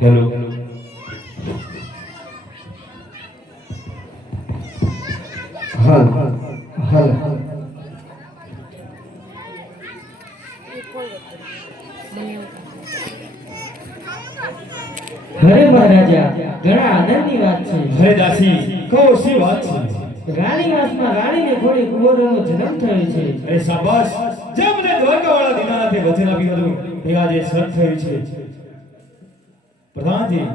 હેલો હાલ હાલ હરે મહારાજા ઘણા આનંદની વાત છે. હરે દાસી કહો શી વાત છે? રાણીવાસમાં રાણીને ઘોડી કુંવરનો જન્મ થયો છે. અરે શાબાશ જે મને દ્વારકાવાળા દીનાનાથે વચન આપ્યું હતું એ આજે સત્ય થયું છે. પ્રધાનજી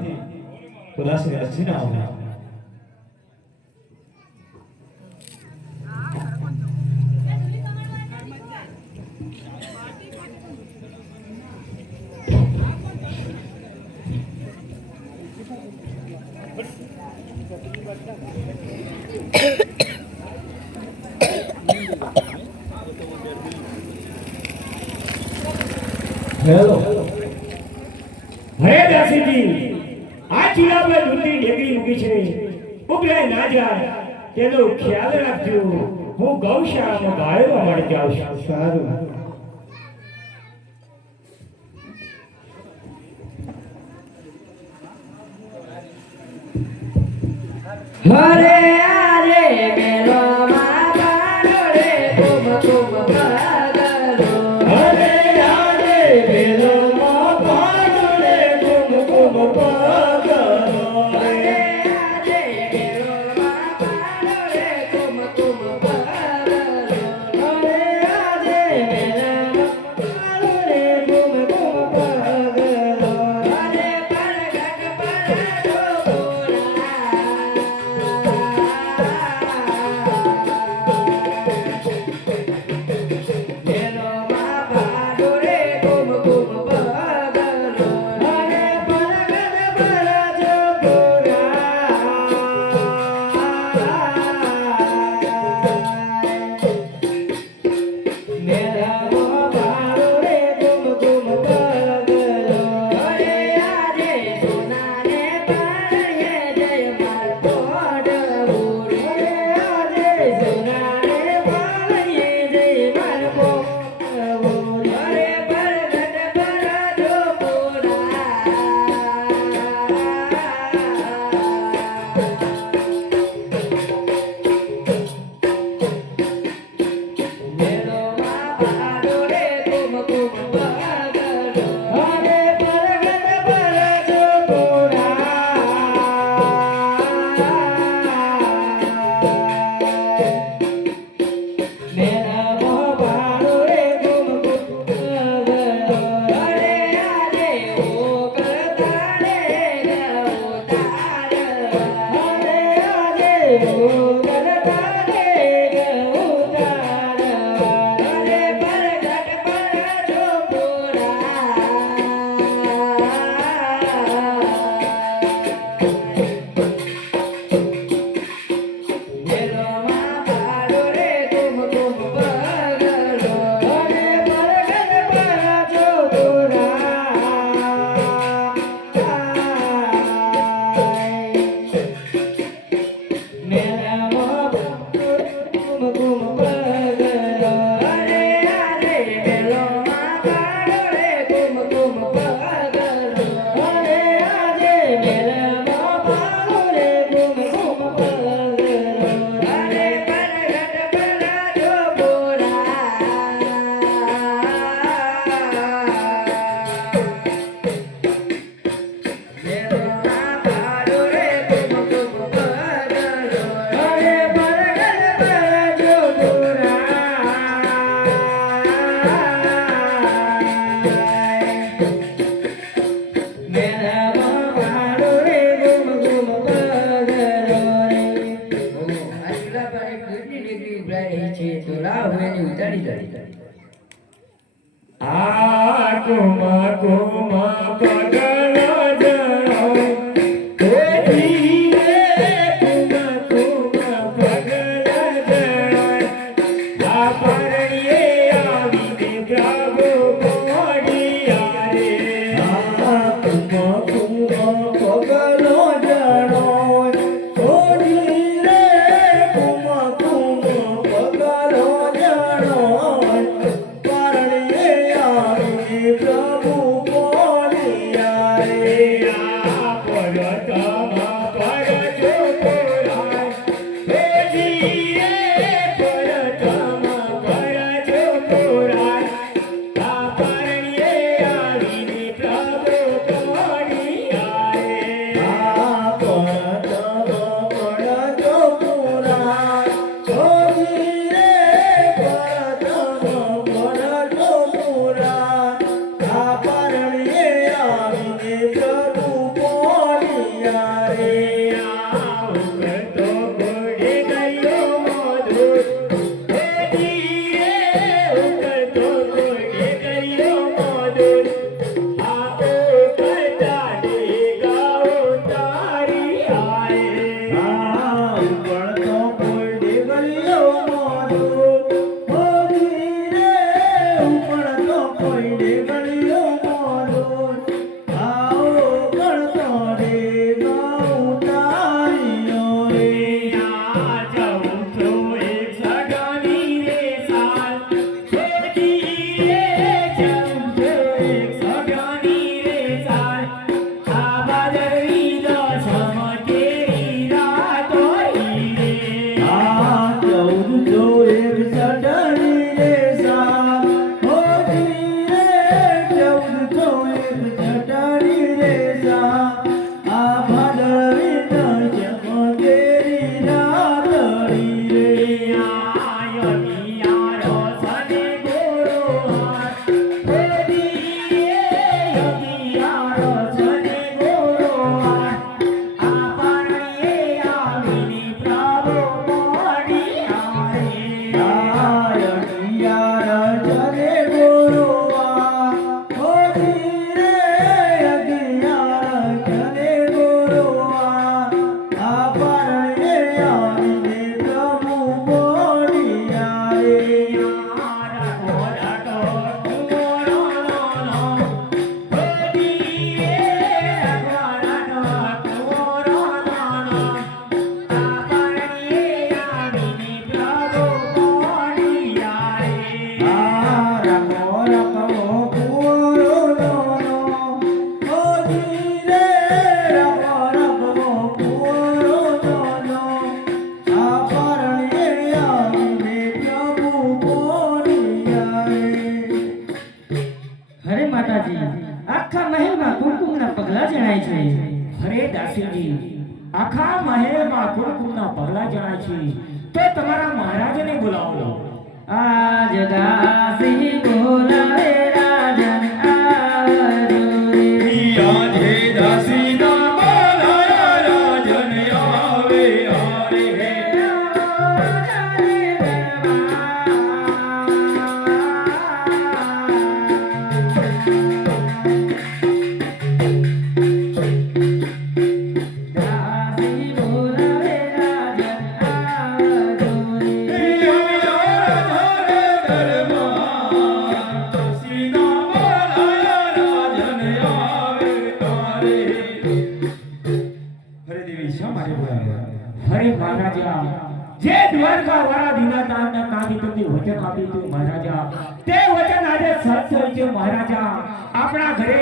ઉદાસને અર્ચી ના આવે. હેલો હરે દાસીજી આ ચૂલા પર દૂધની ઢેકડી મૂકી છે ઉભરાય ના જાય તેનો ખ્યાલ રાખજો. હું ગૌશાળામાં ગાયો માટે જાઉં છું. સારું. હરે આરે મેલો માં બાડોરે તુમ તુમ પાગલો. હરે આરે મેલો માં બાડોરે તુમ તુમ પાગલો. હરે આરે મેલો માં બાડોરે તુમ તુમ પાગલો. હરે આરે મેલો માં બાડોરે તુમ તુમ પાગલો. હરે પરગટ પરજો પગલો જણો છોડી રે આ 1461 રે સા હોજી રે 1461 રે સા આ ભાદરવી ન જમગેરી રાતડી રે આયો યારો સને ગોરો હોજી યારો સને ગોરો આ પરણીએ આવીની પ્રભુ મોડી આવે યાર જરે ગોરોવા હોજી રે અગિયાર જરે ગોરોવા આ પરણે આવીને પ્રભુ મોડી આવે યારા ગોરાટો ગોરો નો હોજી ગોરાટો ગોરો નો આ પરણીએ આવીની પ્રભુ મોડી આવે રમો રમો પૂરો નો હોજી રે રમો રમો પૂરો નો આ પરણે આવીને પ્રભુ મોડી આવે હરે માતાજી આખા મહેલમાં કુમકુમના પગલા જણાય છે. હરે દાસીજી આખા મહેલમાં કુમકુમના પગલા જણાય છે તો તમારા મહારાજને બોલાવો. આજ દાસી બોલાવે રાજન આવજો રે. આજે દાસીના બોલાયા રાજન આવે આવે હે દાસી બોલાવે રાજન આવજો રે. હરે મહારાજા જે દ્વારકા વાળા દીનાદાનના કામી તમને વચન આપ્યું હતું મહારાજા તે વચન આજે સત્ય થયું છે મહારાજા. આપણા ઘરે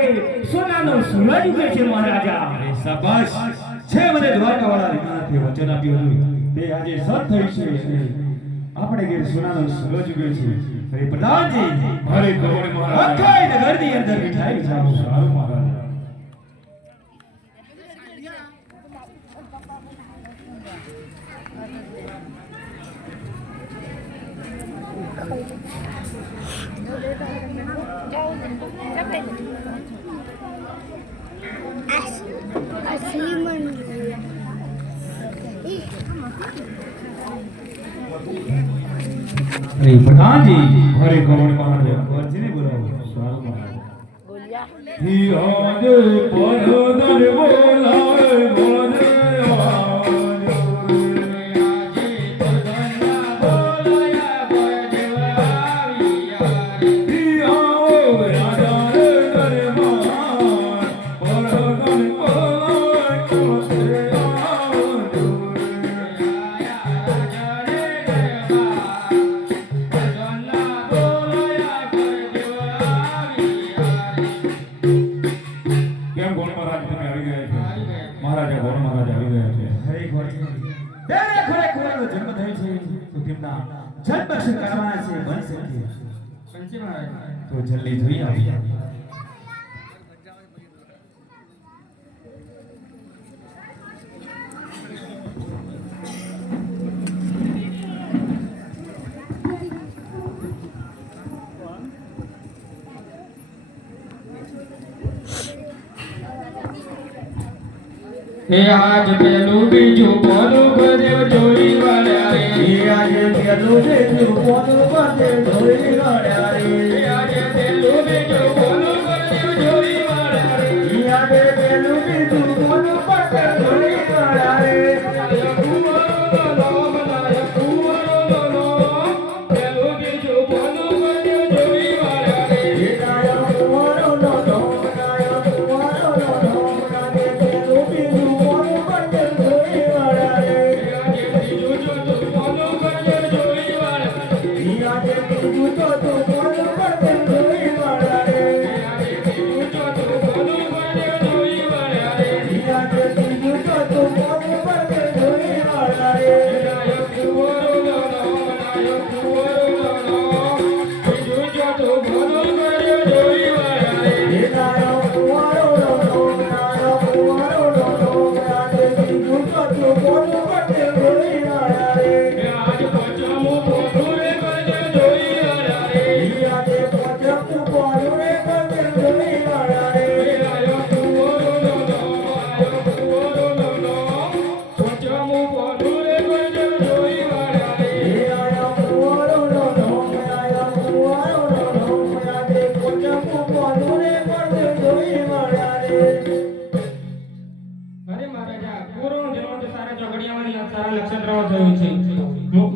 સોનાનો સૂરજ ઉગે છે મહારાજા. શાબાશ છે મને દ્વારકાવાળા રીનાનાથે વચન આપ્યું હતું તે આજે સત થયું છે અને આપણે ઘેર સોનાનો સૂરજ ઉગ્યો છે. અરે પ્રધાનજી મારે કરોડ મહારાજ આખા નગરની અંદર મીઠાઈ જાવ સારું મહારાજ. असली मन અરે પ્રધાનજી મારે કરોડ મહારાજ અરજીને બોલાવો સારું મહારાજ. ઈ આજે પરદર બોલાવે બોલે મહારાજા ગોળ મહારાજ આવી ગયા છે. હરે ગોળ દરેક ઘરે કુંવરનો જન્મ થયો છે તો તેમના જન્મ કરવાના છે બની શકે તો જલ્દી જોઈ આવી. હે આજ પેલું બીજું બોલું બદેવ જોઈ વાળ્યા રે. હે આજે પેલું બીજું બોલું બદેવ જોઈ વાળ્યા રે. હે આજે પેલું બીજું બોલું બદેવ જોઈ વાળ્યા રે. હે આજે પેલું બીજું બોલું બદેવ જોઈ વાળ્યા રે. પેલું બીજું બોલું બદેવ જોઈ વાળ્યા રે. હે નાયો કુંવરો નો ઢોંગ, નાયો કુંવરો નો ઢોંગ, નાને પેલું બીજું બોલું બદેવ જોઈ વાળ્યા રે. આજે બીજું જોતું બોલું બદેવ જોઈ વાળ્યા રે. હે આજે બીજું તો તું બોલું બદેવ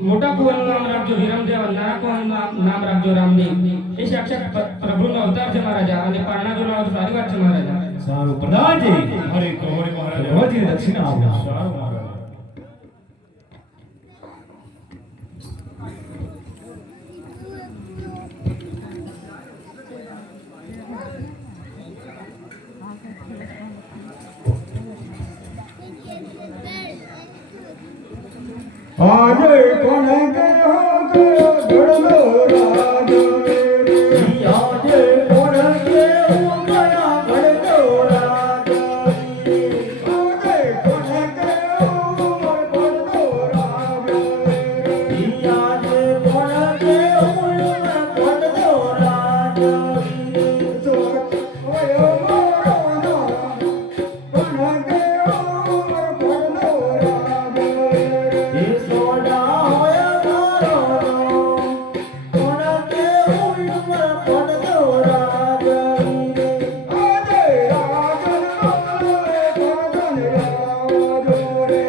મોટા કુવાનું નામ રાખજો વિરમદેવ, નાના કુવાનું નામ રાખજો રામદેવ. એ સાક્ષાત પ્રભુનો અવતાર છે મહારાજા, અને પારણા જોડાવા તો સારી વાત છે મહારાજા. સારું પ્રધાનજી, હરે કૃષ્ણ મહારાજ. ભગવતીને દક્ષિણા આપો. સારું મહારાજ. આજે કોને કે હો ગયો ઘડલો રાજ રે આજે કોને કે હો ગયા ઘડલો રાજ રે આજે કોને કે હો ઘડલો રાજ રે આજે કોને કે હો ઘડલો રાજ રે તો ઓયો મોરો નો કોને કે હો ઘડલો રાજ રે સોડા હોય મારો કોને કે હું પડદો રાજ રે આજે રાજન બોલે ગોધન રાજો રે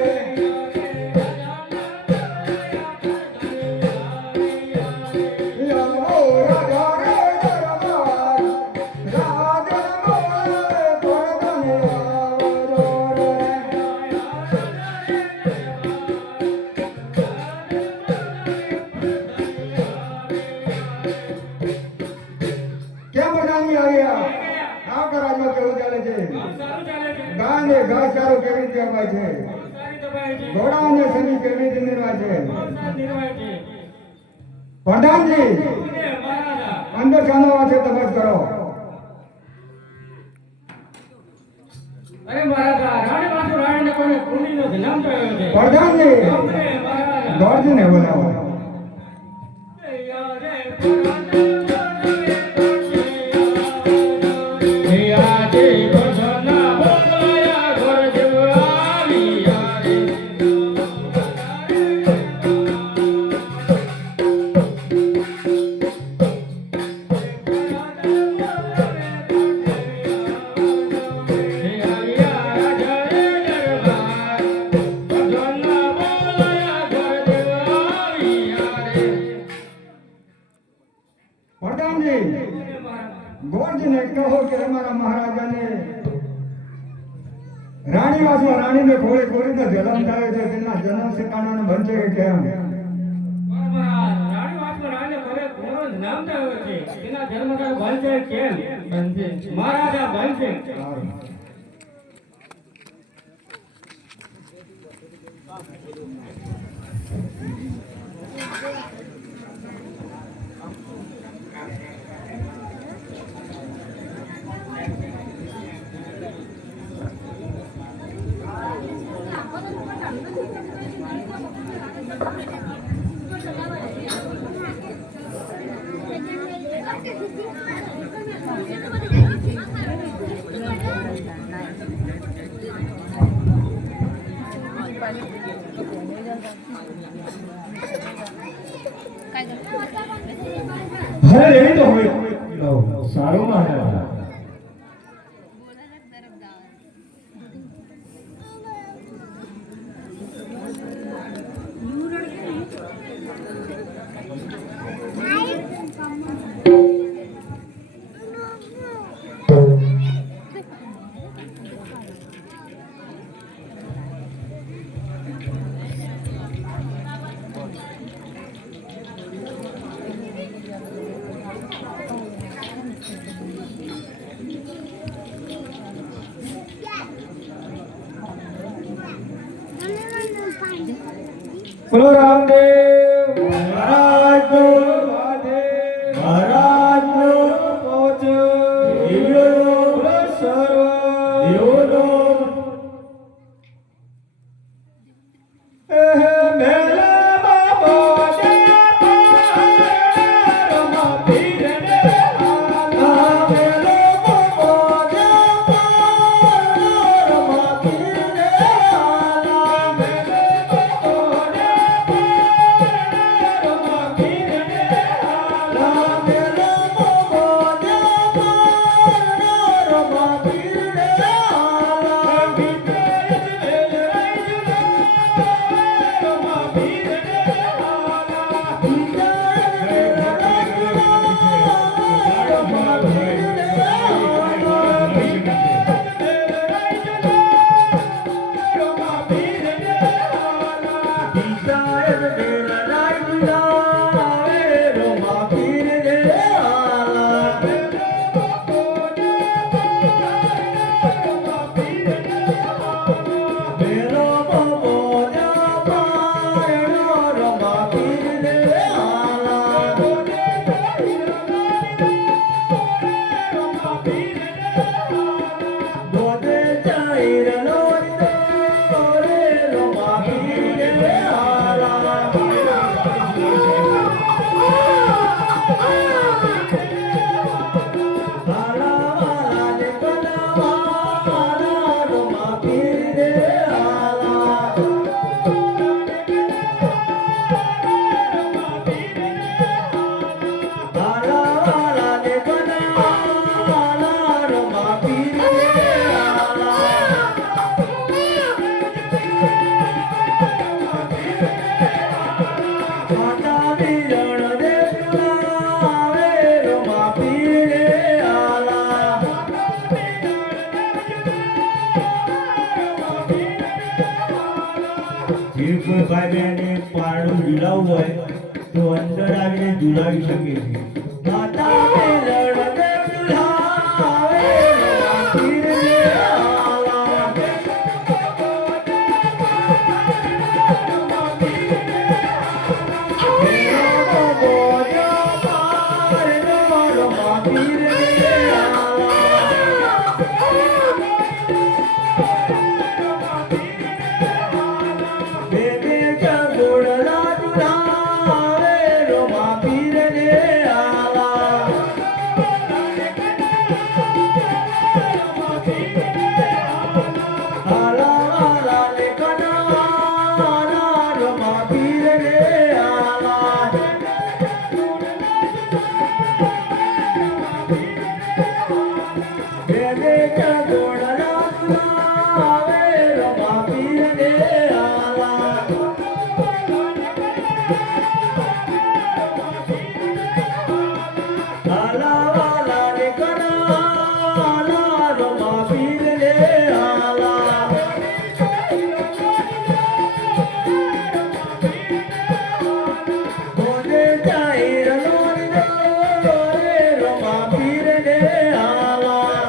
યમો રાજા રે દરબાર રાજન બોલે ગોધન રાજો રે કેમ બનાવી આવ્યા આપણા રાજમાં કેવું ચાલે છે સારું ચાલે છે, ગાય ને ઘાસચારો કેવી રીતે અપાય છે સારી દબાય છે, ઘોડાઓને સમી કેવી રીતે નિર્વાય છે સારી નિર્વાય છે. પ્રધાનજી અને મહારાજા અંદર સાનો છે તપાસ કરો અરે મહારાજા, રાણી વાસુ રાણીને કોઈને કુંડીનો જન્મ થયો છે. પ્રધાનજી અરે મહારાજા, દોડજીને બોલાવો આજે ભજના બોલાયા ઘર જેવ આવ્યા રે. હે આવ્યા રાજા રે દરબાર, ભજના બોલાયા ઘર જેવ આવ્યા રે. પ્રધાનજી ગોરજીને કહો કે અમારા મહારાજાને રાણી વાસુ રાણીને ખોળે ખોળીને જન્મ થયો છે તેના જન્મ શિકાણાને બનશે કે કેમ રાણી વાસુ રાણીને ઘરે ઘોડો નામ થયો છે, તેના જન્મ થાય બનશે કેમ? બનશે મહારાજા, બનશે. હવે એવી તો હોય સારું મહારાજ. બોલો રામદેવ મહારાજ મહારાજ પહોંચ સર્વ દેવોનો ઝુલાવે રોમા પીર રે આલા મેલો મોજા પારણો રોમા પીર રે આલા દોદે ચાઈર લોરી દોરે રોમા પીર રે આલા આલા વાલા ને કનવાલા રોમા પીર રે આલા આલા વાલા ને કનવાલા રોમા પીર રે આલા માતા વિરણ દે ઝુલાવે રોમા પીર રે આલા જે કોઈ ભાઈ બહેને પારણું ઝુલાવવું હોય તો અંદર આવીને ઝુલાવી શકે છે માતા વિરણ દે ઝુલાવે રોમા પીર રે આલા મેલો મોજા પારણો રોમા પીર રે આલા બેબે ચગોડલા ઝુલાવે રોમા પીર રે આલા આલા આલા ને કનવાલા રોમા પીર રે આલા બેબે ચગોડલા ઝુલાવે રોમા પીર રે આલા આલા વાલા ને કનવાલા રોમા પીર રે આલા દોદે ચાઈર લોરી દોરે રોમા પીર રે આલા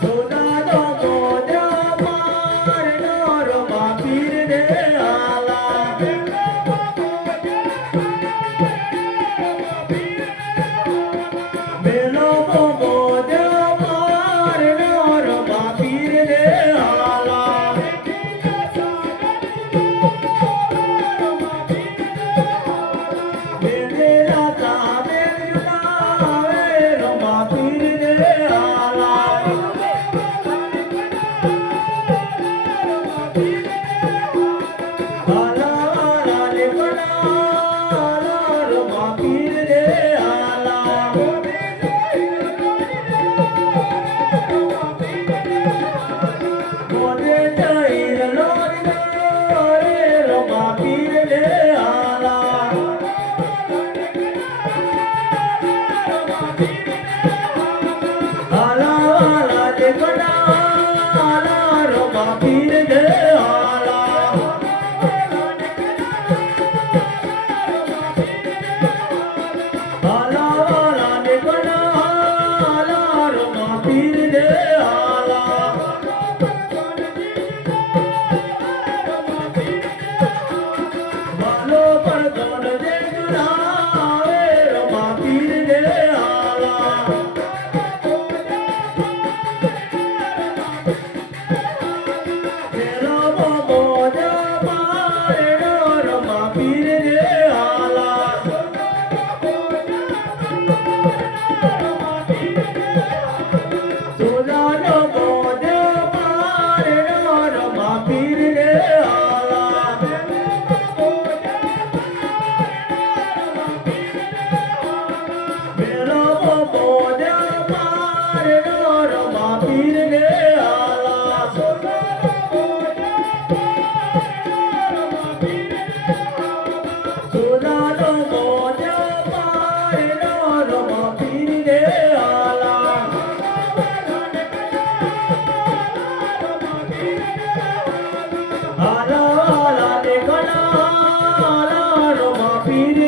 સોના દો મોજા પારણો રોમા પીર રે આલા મેલો મોજા પારણો રોમા પીર રે આલા બેલેલા કામે ઝુલાવે રોમા પીર રે આલા આલા આલા ને કનવાલા રોમા પીર રે આલા દોદે ચાઈર લોરી દોરે રોમા પીર રે આલા આલા વાલા ને કનવાલા રોમા પીર રે આલા આલા વાલા ને કનવાલા રોમા પીર રે આલા વાલો પર ગણ દે ઝુલાવે રોમા પીર રે આલા મેલો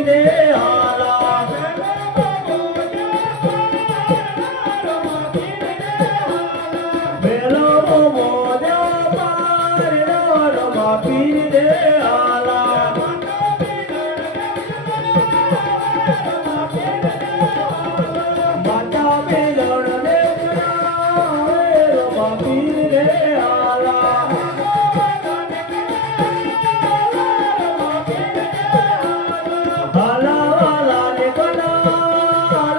રે આલા બેલો મોજા પાર રમા પીર રે આલા માતા બેલણ ને રમા પીર રે આલા આલા વાલા ને કના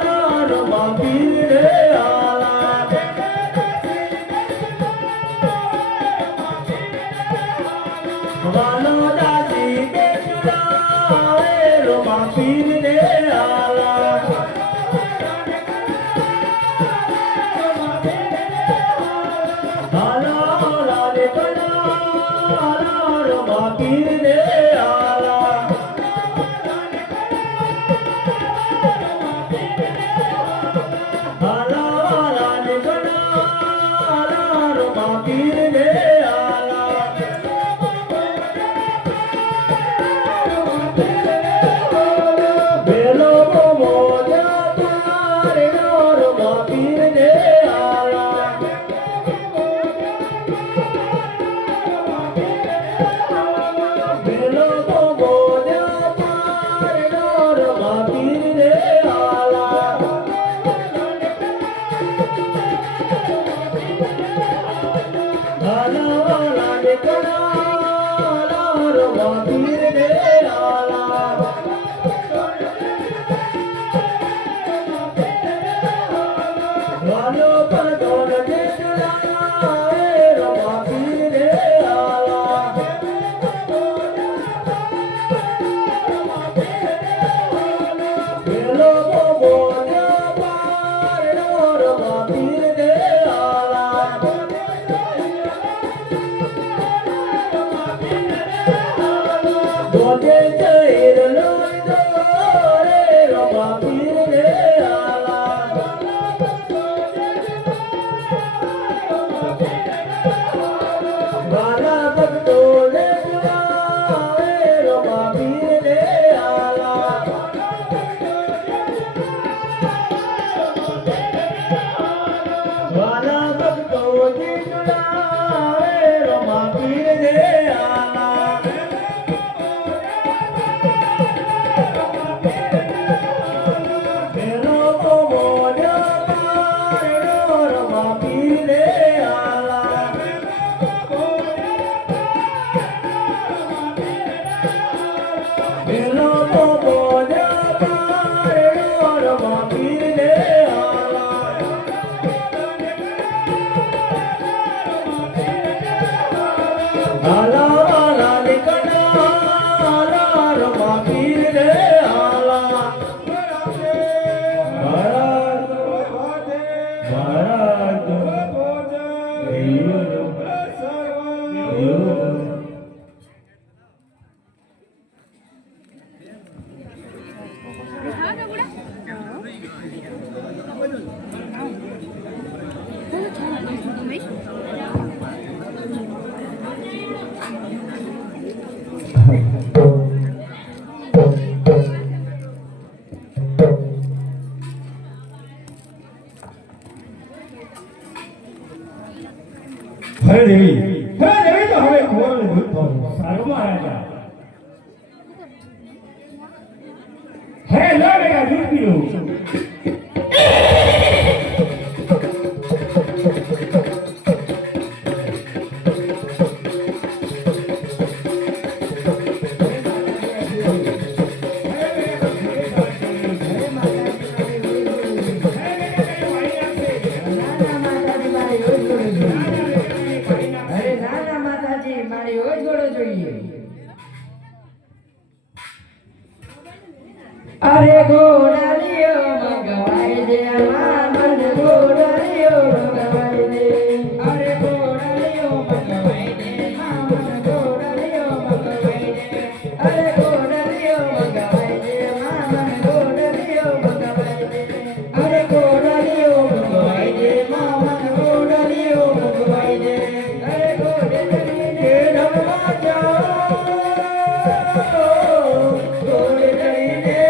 રમા પીર રે આલા વાલો દાદી બેચડા રમા પીર રે આલા આલા વાલા ને કના રમા પીર રે આલા આલા વાલા ને કના રમા પીર રે આલા બેલો મોજા પાર રમા પીર રે આલા બેલો મોજા પાર રમા પીર રે આલા આલા વાલા ને કના રમા પીર રે આલા વાલો પર દોડ દે રમા પીર રે આલા બેલો મોજા પાર રમા પીર રે આલા દોડે જઈર લોઈ દો રે રમા પીર રે આલા વાલા ભક્તો રે રમા પીર રે આલા વાલા ભક્તો રમા પીર રે આલા બેલો મોજા પાર રમા પીર રે આલા બેલો મોજા પાર રમા પીર રે આલા આલા વાલા ને કના રમા પીર રે આલા ભારત ભારત હરે દેવી તો હવે ખોરને દૂધ પાડો સારું મહારાજા હે લો બેટા દૂધ પીઓ અરે ગોડાલીઓ મગવાઈ દે મામન ગોડાલીઓ મગવાઈ દે અરે ગોડાલીઓ મગવાઈ દે મામન ગોડાલીઓ મગવાઈ દે અરે ગોડાલીઓ મગવાઈ દે મામન ગોડાલીઓ મગવાઈ દે અરે ગોડાલીઓ મગવાઈ દે મામન ગોડાલીઓ મગવાઈ દે અરે ગોડે ચડીને રમવા જાઓ ગોડે ચડીને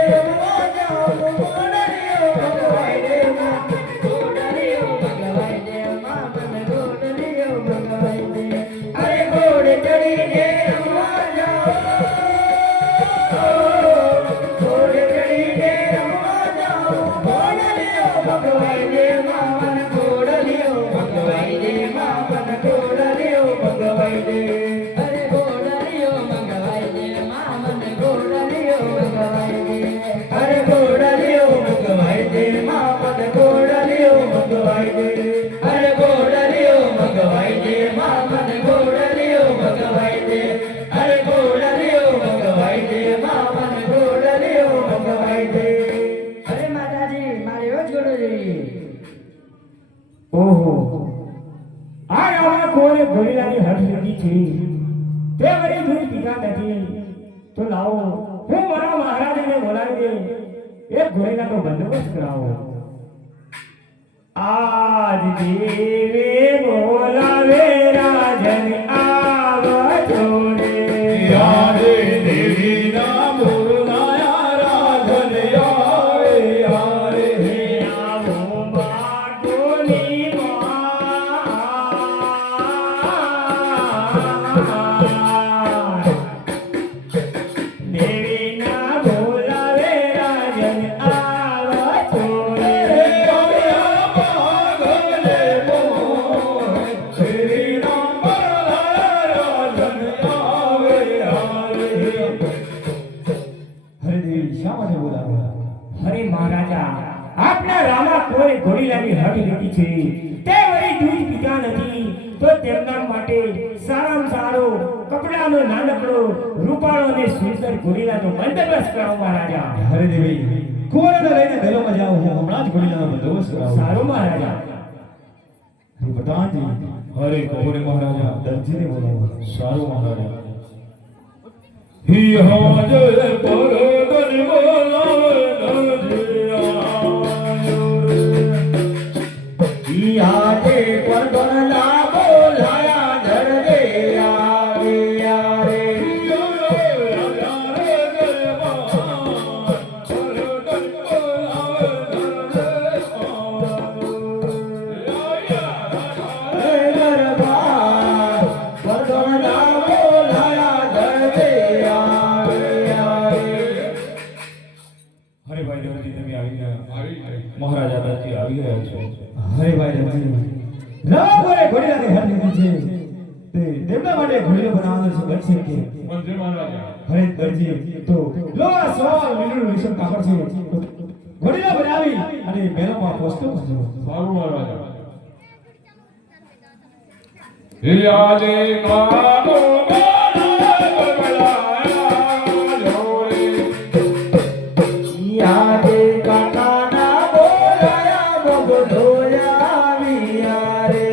મંગવાઈ દે અરે ગોળલીઓ મંગવાઈ દે માં મને ગોળલીઓ મંગવાઈ દે અરે ગોળલીઓ મંગવાઈ દે માં મને ગોળલીઓ મંગવાઈ દે અરે ગોળલીઓ મંગવાઈ દે માં મને ગોળલીઓ મંગવાઈ દે અરે ગોળલીઓ મંગવાઈ દે માં મને ગોળલીઓ મંગવાઈ દે અરે માતાજી મારે એવો જ ગોળો જોઈએ ઓહો આ રાવણ કોરે ગોરીલાની હઠ લીધી છે તે વળી દૂધ પીતા નથી તો લાવો હું મારા મહારાજાને બોલાવી દે એક ગોરીલાનો બંદોબસ્ત કરાવો આજ દેવે બોલાવે રાજન આવજો રે યારે દેવી ના બોલાયા રાજન આવે યારે હે આવો બાટોની માં દેવી ના બોલાવે રાજન આવજો રે હરિદેવી શા માટે બોલાવ્યા? હરે મહારાજા આપના રામા કોરે ઘોડીલાની હઠ લીધી છે તે વળી દૂધ પીતા નથી તો તેમના માટે સારામાં સારો કપડાનો નાનકડો રૂપાળો અને સુંદર ઘોડીલાનો બંદોબસ્ત કરો મહારાજા હરિદેવી કુંવરને લઈને વેલોમાં જાઓ, હું હમણાં જ ઘોડીલાનો બંદોબસ્ત કરાવું. સારું મહારાજા હરિ પ્રધાનજી, હરે કપૂરી મહારાજા દરજીને બોલાવો. સારું મહારાજા હી હાજર પરગન બોલાવે ઈ આજે પરગનના બોલાયા દરદે આવે યારે હરિભાઈ દરજી તમે આવી ગયા મહારાજા દરજી આવી ગયા છો હરિભાઈ દરજી, રામ કોરે ઘોડીલાની હઠ લીધી છે તે તેમના માટે ઘોડીલો બનાવવાનો છે, બનશે કે? મંજે મહારાજા હરે દરજી, તો લોहा સવાલ લીલું રેશમ કાપડ છે, તો ઘોડીલો બનાવી અને મેળામાં પોસ્તો કરજો. સારું મહારાજા હે આજે કાનો યારે કાકાના બોલાયા બગો ધોયા વિયારે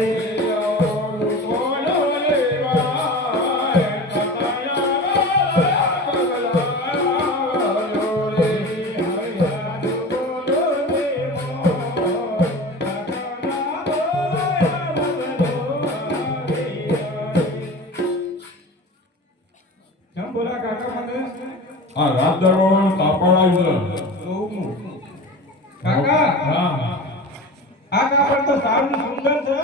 કેમ બોલા કાકા મને? આ રાત દરબારનું કાપડ આવ્યું કાકા, હા આ કાપડ તો સારું સુંદર છે.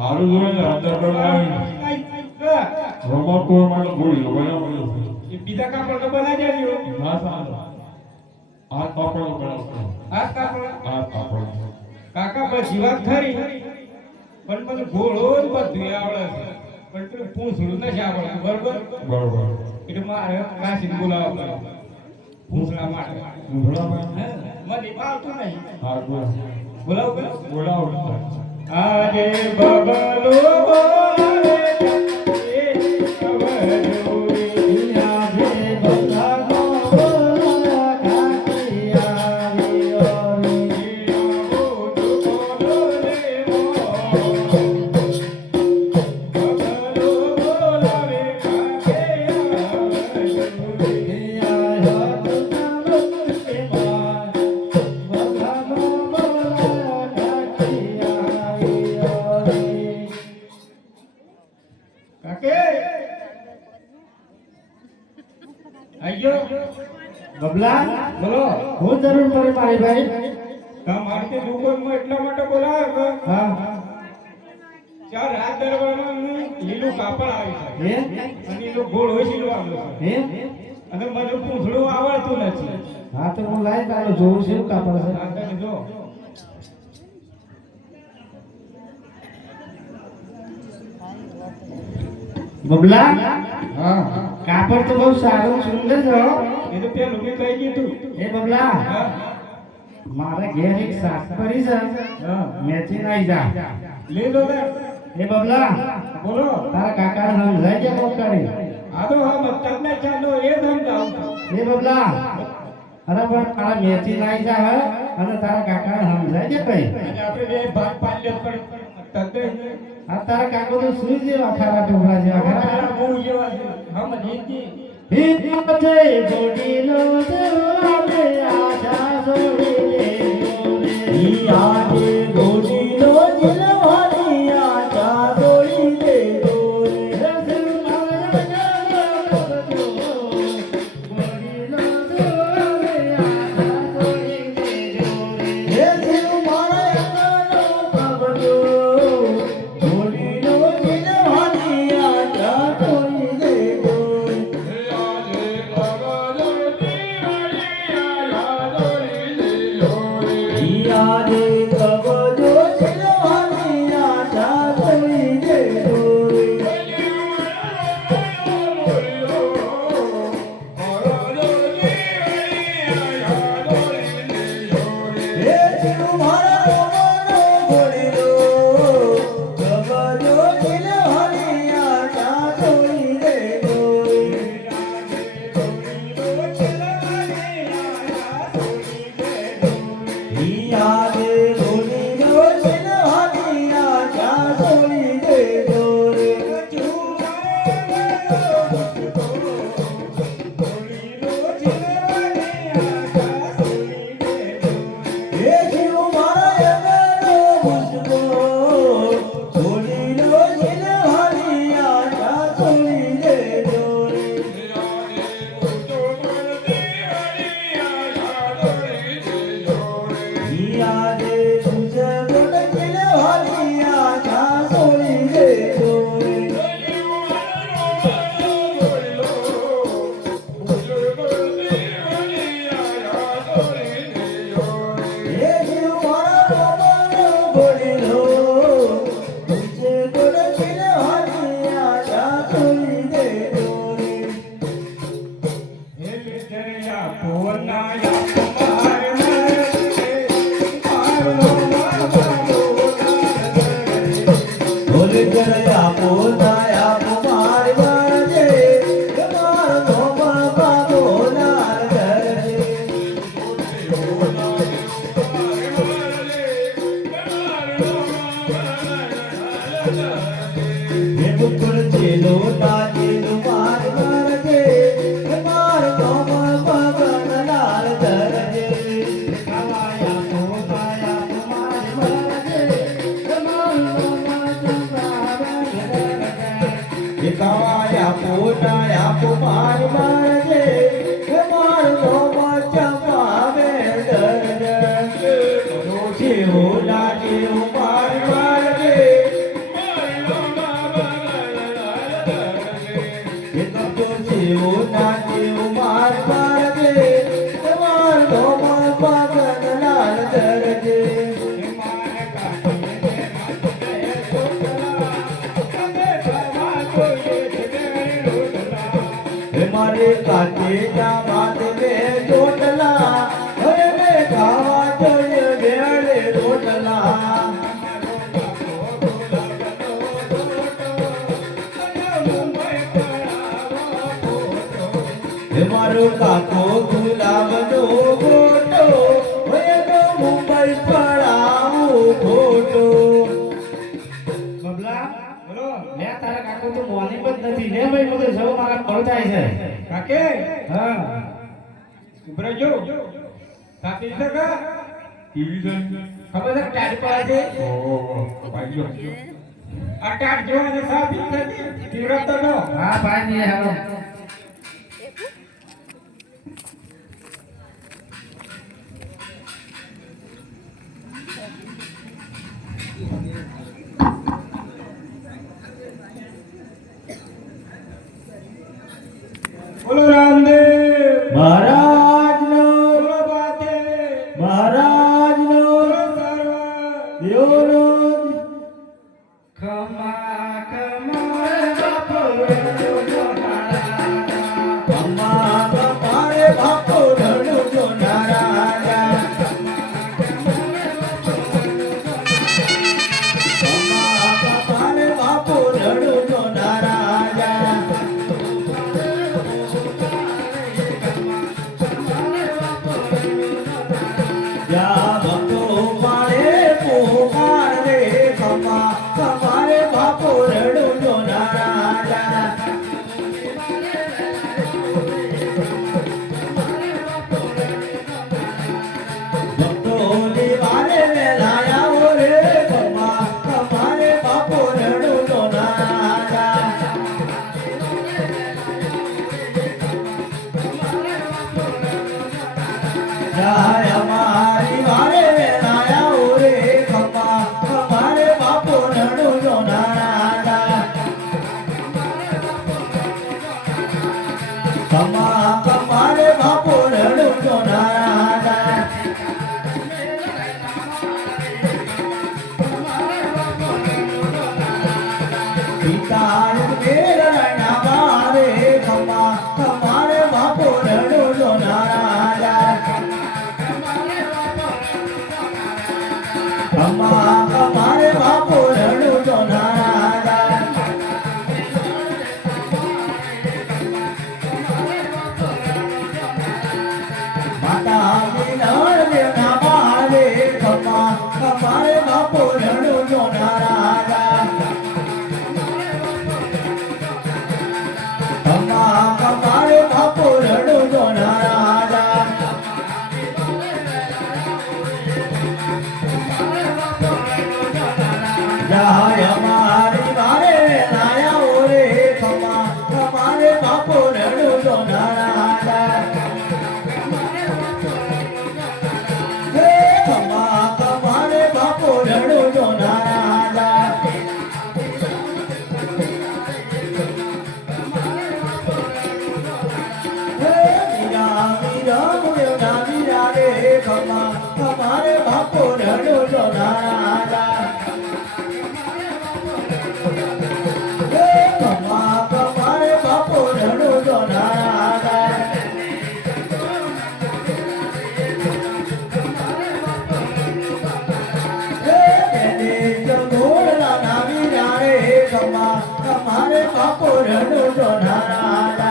હારું જોઈને રાત દરબારમાં આવ્યું રમતકોર માટે ગોળી બનાવ્યું એ બીજા કાપડ તો બનાવી દેજો. ના સારું આ કાપડ બનાવ્યું આ કાપડ આ કાપડ કાકા પછી વાત ખરી, પણ મને ઘોડો જ બધું આવડે છે, પણ પેલું પૂંછડું નથી આવડતું, બરોબર? બરોબર એટલે મારે કાશીને બોલાવવા પડે પૂંછડા માટે. ઉભરામાં હે? મને આવતું નહીં. હા બોલાવો બોલાવો આજે બબલો બોલાવે એ કવરોરી. આજે બબલો બોલાવે કાકી આવી ઓરી. આવો બોલો લેવો. બબલો બોલાવે કાકી આવી ઓરી. આયો તુતાનો તેમાં બબલો બોલાવે કાકી આવી ઓરી. કાકે આયો બબલા બોલો. હું જરૂર પડે મારી ભાઈ કા મારતે દુકાનમાં એટલા માટે બોલાવે કે હા ચાર રાત દરબારમાં લીલું કાપડ આવી છે હે અને લીલું ઘોડો સીલવાનું છે હે અને મને પૂંછડું આવડતું નથી. હા તો હું લાઈ તારો જોઉં છું કાપડ છે આ તમે જો બબલા હા કાપડ તો બહુ સારું સુંદર છે હો. એ તો પેલું મેં કહી દીધું એ બબલા હા મારા ઘેર એક શાક પડી છે હા મેચી નાઈ જા લઈ લો લે એ બબલા બોલો તારા કાકા સમજાય કે કોક કરી આ તો હા તમને ચાલો એ સમજાવું છું એ બબલા અરે પણ તારા મેચી નાઈ જા હે અને તારા કાકા સમજાય કે કઈ અને આપણે બે ભાગ પાડ્યો પણ તને આ તારા કાકો તો સુઈ જેવા ખારા ટોપરા જેવા તારા ખારા બહુ જેવા છે હમ જીતી હિત છે ગોડીલો દેવાને આશા છોડી દે ઈ આજે ગોડીલો દિલવાની આશા છોડી દે મારો કાકો ગુલાબનો ફોટો હોય તો મુંબઈ પડાવું ફોટો બબલા બોલો લે તારા કાકો તો મોની જ નથી લે ભાઈ મને સૌ મારા પર થાય છે કાકે હા ઉભરાજો કાકી સગા ટીવી ખબર છે ટાડ પર છે ઓહો ભાઈ જો આ ટાડ જો અને સાબી નથી તીવ્રત નો હા ભાઈ ને હાલો બોલો રામદેવ મહારાજનો બોલો બાતે મહારાજનો બોલો સર્વ દેવનો ખમા ખમા બાપો ખમા કમારે બાપો રડું તો નારા પિતા મેળના બારે ખમા કમારે બાપો રડું તો નારા ખમા કમારે બાપો રડું તો નારા માતા વિનર દેવના બારે ખમા કમારે બાપો રડું તો નારા ખમા કમારે બાપો રડું તો નારા જાય મારી મારે લાયા ઓરે ખમા કમારે બાપો રડું તો નારા હે ખમા કમારે બાપો રડું તો નારા હે મીરા મીરા મુના મીરા રે ખમા કમારે બાપો રડું તો નારા હે ખમા કમારે બાપો રડું તો નારા हमारे बापो रडो तो नारा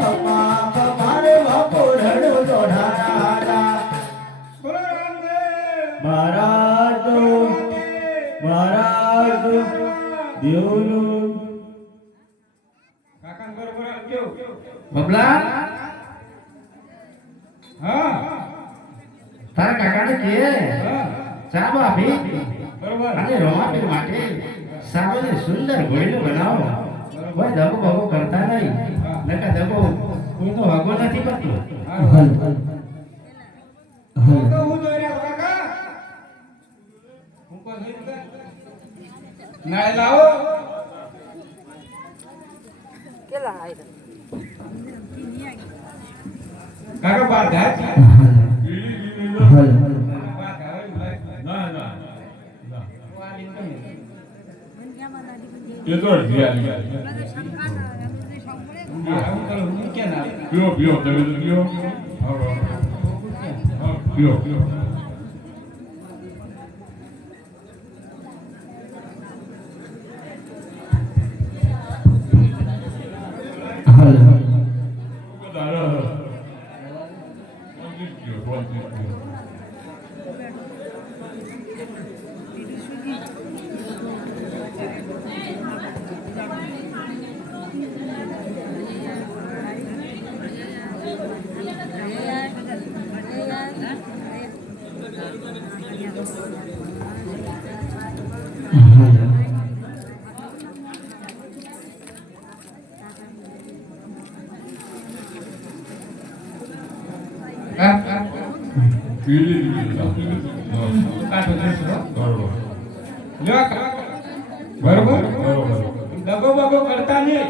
हमारे बापो रडो तो नारा બોલો રામદેવ महाराज देवलो કાકા બરોબર આવજો બબલા હા તારા કાકાને કે હા ચા આપી બરોબર અને રોમાપીર માટે સાવને સુંદર ઘોડીનું બનાવો કોઈ દગો બગો કરતા નહીં નકા દગો કોઈનો વાગો નથી પડતો હું તો હું જોઈ રહ્યા કાકા હું કોણ છે નાળે લાવો કાકા બાર ઘાટ ના ના એ તો ગયા પીઓ પીઓ તમે તો પીઓ પીઓ પીઓ બરોબર દગો બગો કરતા નહીં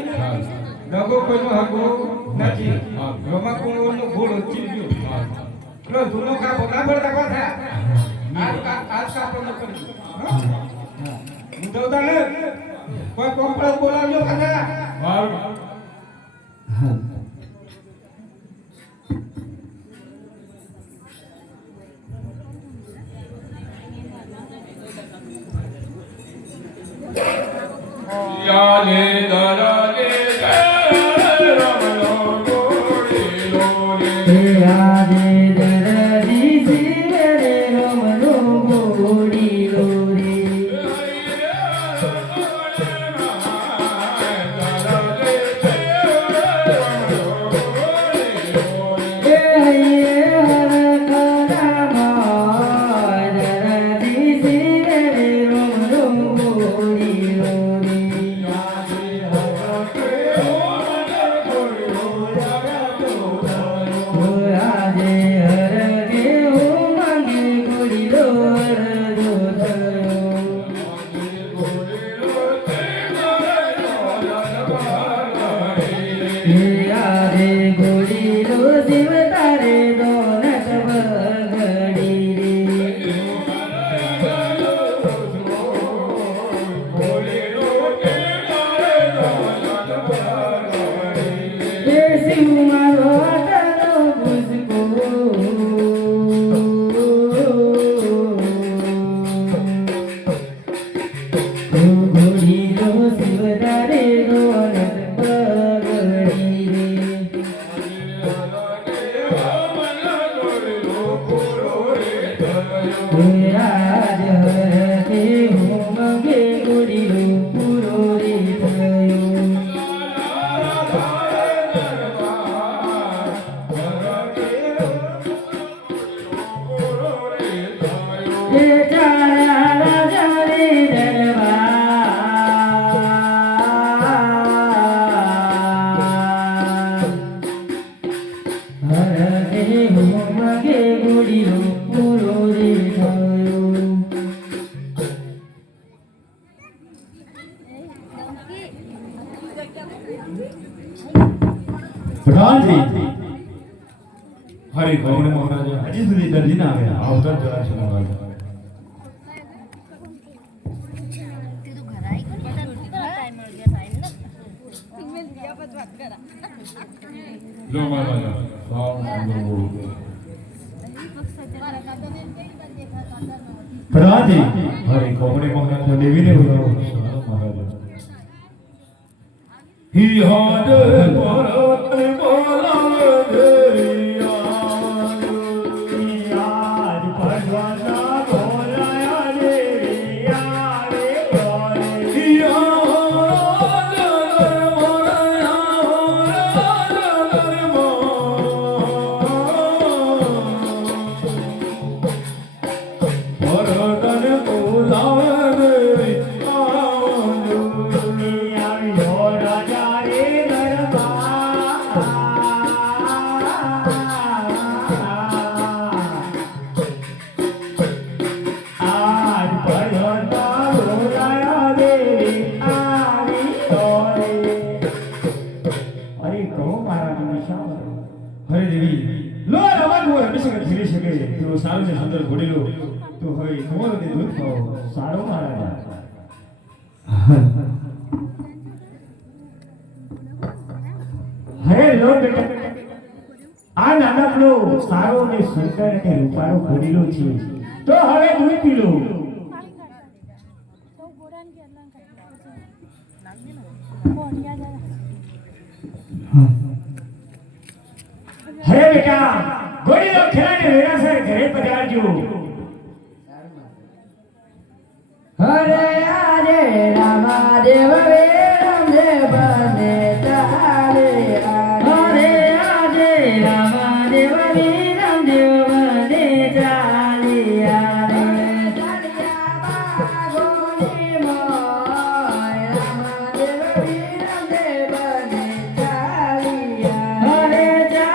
દગો કોઈનો હકો નથી રોમા કોઈનો ભૂલ ઓછી ગયો પેલો જૂનો કા બોલાબર દગો થયા આજ કા આપણને કરી હું દઉતા ને કોઈ કોમ્પ્લેટ બોલાવજો કાકા યાલે દરાલે રમણો ગોળીલો રે રાધે દરદી સિરે રમનો ગોડીલો રે એ હૈયે હર કરામા દરદી સિરે રમનો ગોડીલો રે પ્રધાનજી હરે ગૌણ મહારાજ હજી સુધી દર્દી ના આવ્યા આવતા જરા મહારાજ લો મહારાજા સાવ લો પ્રધાનજી હરે ગૌણ મહારાજ દેવીને બોલાવો મહારાજ હી હાડ પરત બોલાવે આજ ભગવાના બોલાયા દેવિયા રે હરે દેવી લો રવાનું હંમેશા ફેરી શકે તો સારું છે સુંદર ઘોડીલો તો હવે તમારો ને દૂધ ખાઓ સારો મહારાજા હરે લો બેટા આ નાનકડો સારો ને સુંદર અને રૂપાળો ઘોડીલો છે તો હવે દૂધ પી લો હરે બેટા ઘોડીલો ખેલાને વેરાસર ઘરે પધારજો હરે આજે